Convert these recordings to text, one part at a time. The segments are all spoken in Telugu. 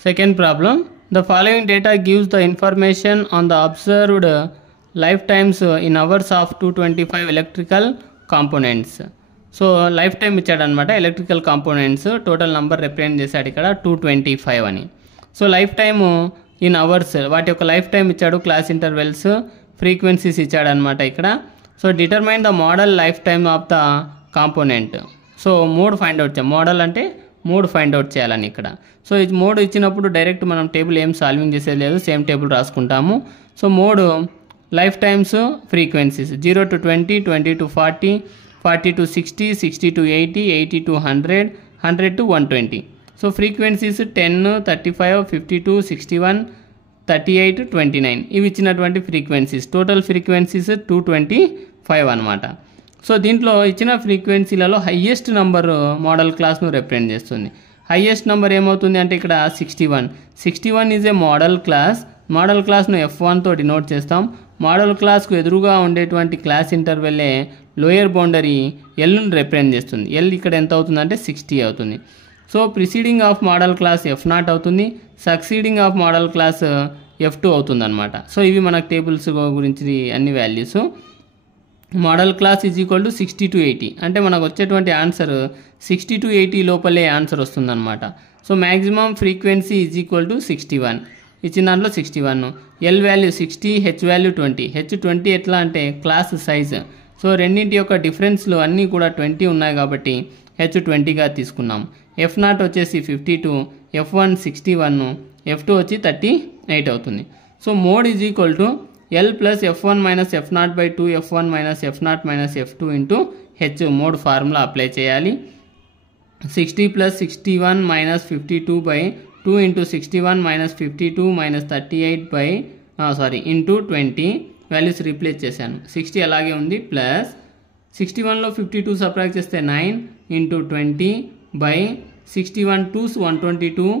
Second problem, the following data gives the information on the observed lifetimes in hours of 225 electrical components. So life time ఇచ్చాడు అనమాట. Electrical components total number represent చేశాడు ఇక్కడ 225 అని. So life time in hours, వాటి యొక్క లైఫ్ టైం ఇచ్చాడు, క్లాస్ ఇంటర్వెల్స్, ఫ్రీక్వెన్సీస్ ఇచ్చాడు అనమాట ఇక్కడ. So determine the model life time of the component. So 3 find out చేయాలి. మోడల్ అంటే 3 ఫైండ్ అవుట్ చేయాలని ఇక్కడ. సో ఇది 3 ఇచ్చినప్పుడు డైరెక్ట్ మనం టేబుల్ ఏం సాల్వింగ్ చేసేది లేదు, సేమ్ టేబుల్ రాసుకుంటాము. So 3 life times frequencies 0 to 20, 20 to 40, 40 to 60, 60 to 80, 80 to 100, 100 to 120. So frequencies 10, 35, 52, 61, 38, 29 ఇవి ఇచ్చినటువంటి ఫ్రీక్వెన్సీస్. టోటల్ ఫ్రీక్వెన్సీస్ 225 అనమాట. సో దీంట్లో ఇచ్చిన ఫ్రీక్వెన్సీలలో హయ్యెస్ట్ నెంబర్ మోడల్ క్లాస్ను రిప్రజెంట్ చేస్తుంది. హయ్యెస్ట్ నెంబర్ ఏమవుతుంది అంటే ఇక్కడ 61. 61 is a modal class. Modal క్లాస్ను F1 తో డినోట్ చేస్తాం. మోడల్ క్లాస్కు ఎదురుగా ఉండేటువంటి క్లాస్ ఇంటర్వెల్లే లోయర్ బౌండరీ ఎల్ను రిప్రజెంట్ చేస్తుంది. ఎల్ ఇక్కడ ఎంత అవుతుందంటే 60 అవుతుంది. So preceding of modal class F0 అవుతుంది, succeeding of modal class F2 అవుతుంది అనమాట. సో ఇవి మనకు టేబుల్స్ గురించి అన్ని values. Modal class is equal to 60 to 80 అంటే మనకు వచ్చేటువంటి ఆన్సర్ 60 to 80 లోపలే ఆన్సర్ వస్తుందన్నమాట. So maximum frequency is equal to 61 ఇచ్చిన దాంట్లో 61. L value 60, H value 20. H 20 ఎట్లా అంటే క్లాస్ సైజ్. సో రెండింటి యొక్క డిఫరెన్స్లు అన్నీ కూడా 20 ఉన్నాయి కాబట్టి హెచ్ 20గా తీసుకున్నాం. F0 వచ్చేసి 52, F1 61, F2 వచ్చి 38 అవుతుంది. So mode is equal to L plus F1 minus F0 by 2 F1 minus F0 minus F2 into H mode formula apply చేయాలి. 60 plus 61 minus 52 by 2 into 61 minus 52 minus 38 by into 20 values replace చేశాను. 60 అలాగే ఉంది ప్లస్ 61లో 52 సబ్ట్రాక్ట్ చేస్తే 9 ఇంటూ 20 బై 61 2s 122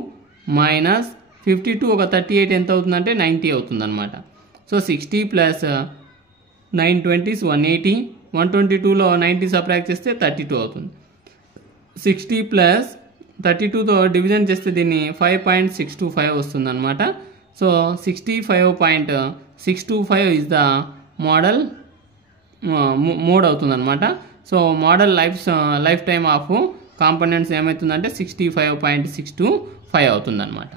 మైనస్ 52 ఒక 38 ఎంత అవుతుందంటే 90 అవుతుంది అనమాట. సో 60 ప్లస్ 920s 180, 122లో 90 సబ్ట్రాక్ట్ చేస్తే 32 అవుతుంది. 60 ప్లస్ 32తో డివిజన్ చేస్తే దీన్ని 5.625 వస్తుంది అనమాట. So 65.625 is the model mode అవుతుంది అనమాట. So model life time of components ఏమవుతుందంటే 65.625 అవుతుంది అనమాట.